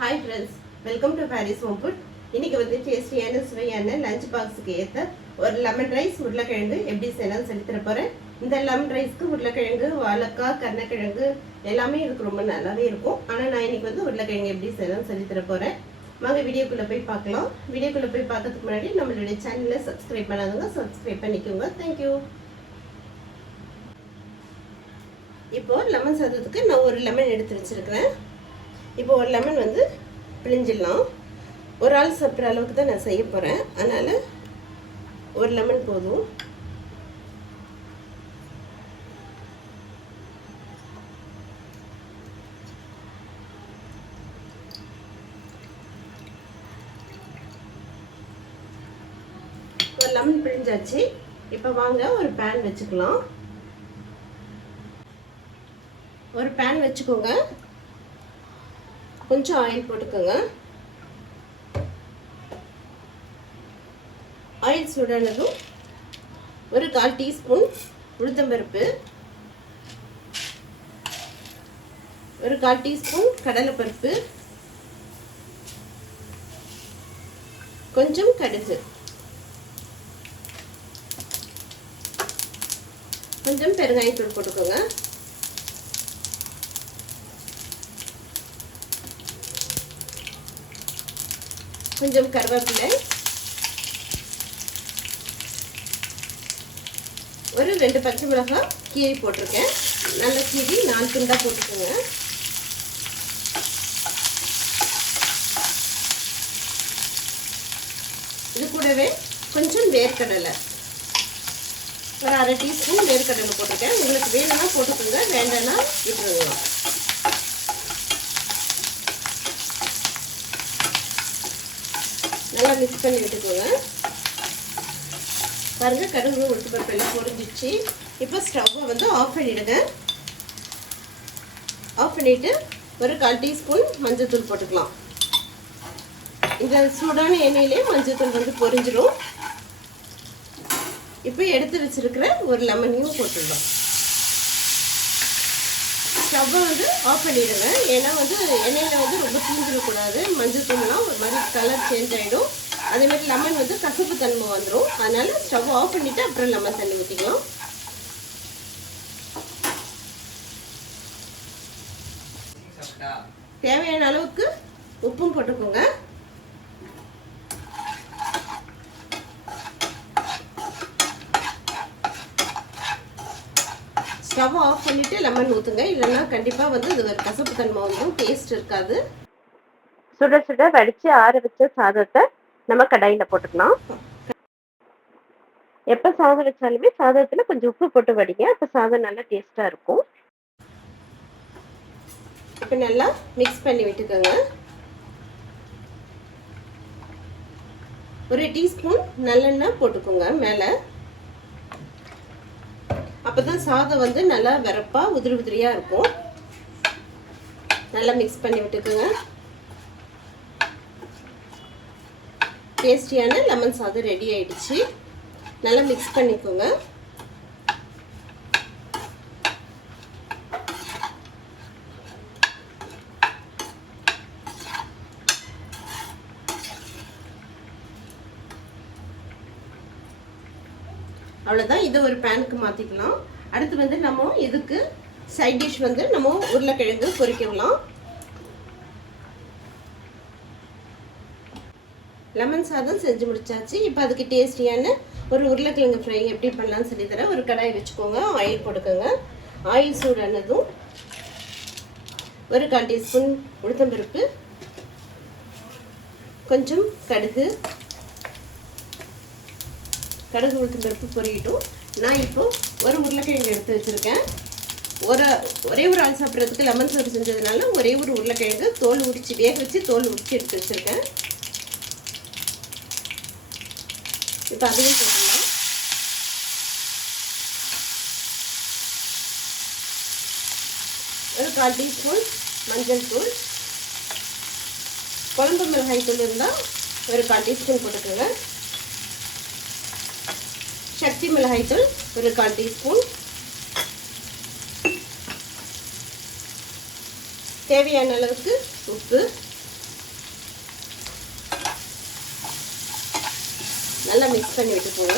Hi friends welcome to Paris home food இன்னைக்கு வந்து டேஸ்டியான சுவையான லஞ்ச் பாக்ஸுக்கு ஏற்ற ஒரு லெமன் ரைஸ் உருளைக்கிழங்கு எப்படி செய்யலாம்னு சொல்லி தர போகிறேன் இந்த லெமன் ரைஸ்க்கு உருளைக்கிழங்கு வாழைக்காய் கருணக்கிழங்கு எல்லாமே இதுக்கு ரொம்ப நல்லாவே இருக்கும். ஆனால் நான் இன்னைக்கு வந்து உருளைக்கிழங்கு எப்படி செய்யலாம்னு சொல்லி தர போகிறேன் வாங்க வீடியோக்குள்ளே போய் பார்க்கலாம். வீடியோக்குள்ளே போய் பார்க்கறதுக்கு முன்னாடி நம்மளுடைய சேனலை சப்ஸ்கிரைப் பண்ணாதவங்க சப்ஸ்கிரைப் பண்ணிக்கோங்க. தேங்க்யூ இப்போது லெமன் சாதத்துக்கு நான் ஒரு லெமன் எடுத்து வச்சிருக்கிறேன். இப்போ ஒரு லெமன் வந்து பிழிஞ்சிடலாம். ஒரு ஆள் சாப்பிட்ற அளவுக்கு தான் நான் செய்ய போகிறேன் அதனால் ஒரு லெமன் போதும். ஒரு லெமன் பிழிஞ்சாச்சு. இப்போ வாங்க ஒரு பேன் வச்சுக்கலாம். ஒரு பேன் வச்சுக்கோங்க. கொஞ்சம் ஆயில் போட்டுக்கோங்க. ஆயில் சூடானதும் ஒரு கால் டீஸ்பூன் உளுத்தம்பருப்பு ஒரு கால் டீஸ்பூன் கடலைப்பருப்பு கொஞ்சம் கடுகு. கொஞ்சம் பெருங்காயத்தூள் போட்டுக்கோங்க. கொஞ்சம் கருவேப்பிலை. ஒரு ரெண்டு பச்சை மிளகாய் கீரி போட்டிருக்கேன். நல்ல கீரி நாலு துண்டாக போட்டுக்கோங்க. இது கூடவே கொஞ்சம் வேர்க்கடலை. ஒரு அரை டீஸ்பூன் வேர்க்கடலை போட்டிருக்கேன். உங்களுக்கு வேணும்னா போட்டுக்கோங்க வேண்டாம்னா விட்டுருங்க நல்லா மிக்ஸ் பண்ணி விட்டுக்கோங்க பாருங்க கடுகு உளுத்து பருப்பு எல்லாம் பொறிஞ்சிச்சு இப்போ ஸ்டவ்வை வந்து ஆஃப் பண்ணிவிடுங்க ஆஃப் பண்ணிவிட்டு ஒரு கால் டீஸ்பூன் மஞ்சள்தூள் போட்டுக்கலாம். இந்த சூடான எண்ணெயிலே மஞ்சள்தூள் வந்து பொரிஞ்சிடும் இப்போ எடுத்து வச்சுருக்கிற ஒரு லெமனையும் போட்டுடலாம். ஸ்டவ்வை வந்து ஆஃப் பண்ணிடுங்க. ஏன்னா வந்து எண்ணெயில் வந்து ரொம்ப தீஞ்சிடக்கூடாது மஞ்சள் தூள்லாம் ஒரு மாதிரி கலர் சேஞ்ச் ஆகிடும் அதேமாதிரி லெமன் வந்து கசப்பு தன்மை வந்துடும் அதனால ஸ்டவ் ஆஃப் பண்ணிவிட்டு அப்புறம் லெமன் தண்ணி ஊற்றிக்கலாம் தேவையான அளவுக்கு உப்பும் போட்டுக்கோங்க. ஸ்டவ் ஆஃப் பண்ணிவிட்டு லெமன் ஊற்றுங்க இல்லைன்னா கண்டிப்பாக வந்து இது ஒரு கசப்பு தன்மை வந்துடும் டேஸ்ட் இருக்காது. சுட சுட வடிச்சு ஆற வச்ச சாதத்தை நம்ம கடாயில போட்டுக்கலாம். எப்ப சாதம் வச்சாலுமே சாதத்துல கொஞ்சம் உப்பு போட்டு வடிங்க. அப்ப சாதம் நல்லா டேஸ்டா இருக்கும். இப்போ நல்லா மிக்ஸ் பண்ணி விட்டுக்கோங்க. ஒரு டீஸ்பூன் நல்லெண்ணெய் போட்டுக்கோங்க மேலே. அப்போ தான் சாதம் வந்து நல்லா விறப்பாக உதிரி உதிரியாக இருக்கும். நல்லா மிக்ஸ் பண்ணி விட்டுக்கோங்க. டேஸ்டியான லெமன் சாதம் ரெடி ஆயிடுச்சு. நல்லா மிக்ஸ் பண்ணிக்கோங்க. அவ்வளோதான் இதை ஒரு பேனுக்கு மாற்றிக்கலாம் அடுத்து வந்து நம்ம இதுக்கு சைட் டிஷ் வந்து நம்ம உருளைக்கிழங்கு பொரிக்கலாம் லெமன் சாதம் செஞ்சு முடிச்சாச்சு. இப்போ அதுக்கு டேஸ்டியான ஒரு உருளைக்கிழங்கு ஃப்ரை எப்படி பண்ணலாம்னு சொல்லி தரேன் ஒரு கடாய் வச்சுக்கோங்க. ஆயில் போட்டுக்கோங்க. ஆயில் சூடானதும் ஒரு கால் டீஸ்பூன் உளுத்தம்பருப்பு. கொஞ்சம் கடுகு. கடுகு உளுத்தம் பருப்பு பொரியட்டும். நான் இப்போ ஒரு உருளைக்கிழங்கு எடுத்து வச்சுருக்கேன். ஒரு ஒரே ஒரு ஆள் சாப்பிட்றதுக்கு லெமன் சோறு செஞ்சதுனால ஒரே ஒரு உருளைக்கிழங்கு தோல் உரிச்சு வேக வச்சு தோல் உரிச்சு எடுத்து வச்சுருக்கேன். இப்போ அதையும் போட்டுக்கலாம். ஒரு கால் டீஸ்பூன் மஞ்சள் தூள். குழம்பு மிளகாய் தூள் இருந்தால் ஒரு கால் டீஸ்பூன் போட்டுக்கோங்க. கச்சி மிளகாய்த்தூள் ஒரு கால் டீஸ்பூன். தேவையான அளவுக்கு உப்பு. நல்லா மிக்ஸ் பண்ணி விட்டு போங்க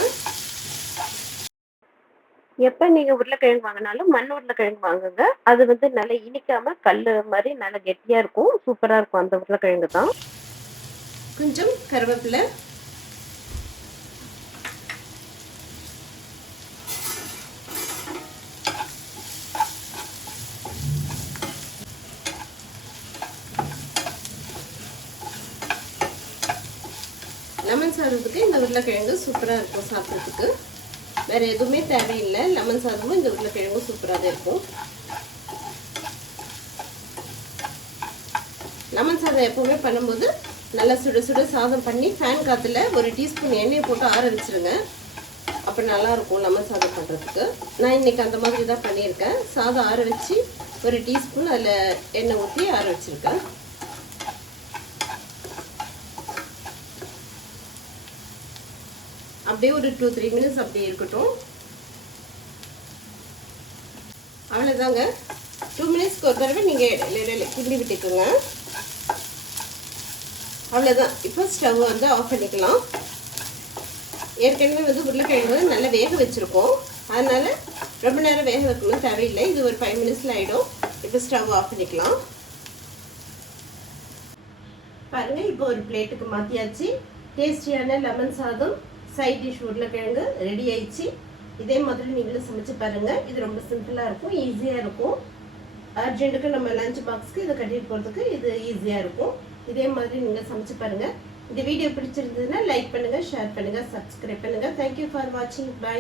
எப்போ நீங்கள் உருளைக்கிழங்கு வாங்கினாலும் மண் உருளைக்கிழங்கு வாங்குங்க. அது வந்து நல்லா இனிக்காம கல் மாதிரி நல்லா கெட்டியாக இருக்கும். சூப்பராக இருக்கும் அந்த உருளைக்கிழங்கு தான். கொஞ்சம் கருவேப்பிலை லெமன் சாதத்துக்கு இந்த உருளைக்கிழங்கு சூப்பராக இருக்கும் சாப்பிட்றதுக்கு. வேறு எதுவுமே தேவையில்லை. லெமன் சாதமும் இந்த உருளைக்கிழங்கும் சூப்பராக தான் இருக்கும். லெமன் சாதம் எப்போவுமே பண்ணும்போது நல்லா சுட சுட சாதம் பண்ணி ஃபேன் காற்றுல ஒரு டீஸ்பூன் எண்ணெயை போட்டு ஆற வச்சிருங்க. அப்போ நல்லாயிருக்கும் லெமன் சாதம் பண்ணுறதுக்கு நான் இன்னைக்கு அந்த மாதிரி தான் பண்ணியிருக்கேன். சாதம் ஆற வச்சு ஒரு டீஸ்பூன் அதில் எண்ணெய் ஊற்றி ஆற வச்சுருக்கேன். அப்படியே ஒரு டூ த்ரீ மினிட்ஸ் அப்படியே இருக்கட்டும். அவ்வளோதாங்க டூ மினிட்ஸ்க்கு ஒரு தடவை நீங்கள் இடையில கிண்டி விட்டுக்குங்க. அவ்வளோதான் இப்போ ஸ்டவ் வந்து ஆஃப் பண்ணிக்கலாம். ஏற்கனவே வந்து உருளைக்கிழங்கு வந்து நல்லா வேக வச்சுருக்கோம். அதனால் ரொம்ப நேரம் வேக வைக்கணும் தேவையில்லை. இது ஒரு ஃபைவ் மினிட்ஸில் ஆகிடும் இப்போ ஸ்டவ் ஆஃப் பண்ணிக்கலாம். பாருங்கள் இப்போ ஒரு பிளேட்டுக்கு மாற்றியாச்சு டேஸ்டியான லெமன் சாதம். சைட் டிஷ் உருளைக்கிழங்கு ரெடி ஆயிடுச்சு. இதே மாதிரி நீங்களும் சமைச்சு பாருங்கள் இது ரொம்ப சிம்பிளாக இருக்கும் ஈஸியாக இருக்கும். அர்ஜென்ட்டுக்கு நம்ம லஞ்ச் பாக்ஸ்க்கு இதை கட்டிட்டு போகிறதுக்கு இது ஈஸியாக இருக்கும். இதே மாதிரி நீங்கள் சமைச்சு பாருங்கள் இந்த வீடியோ பிடிச்சிருந்ததுன்னா லைக் பண்ணுங்கள் ஷேர் பண்ணுங்கள் சப்ஸ்கிரைப் பண்ணுங்கள் தேங்க்யூ ஃபார் வாட்சிங் பை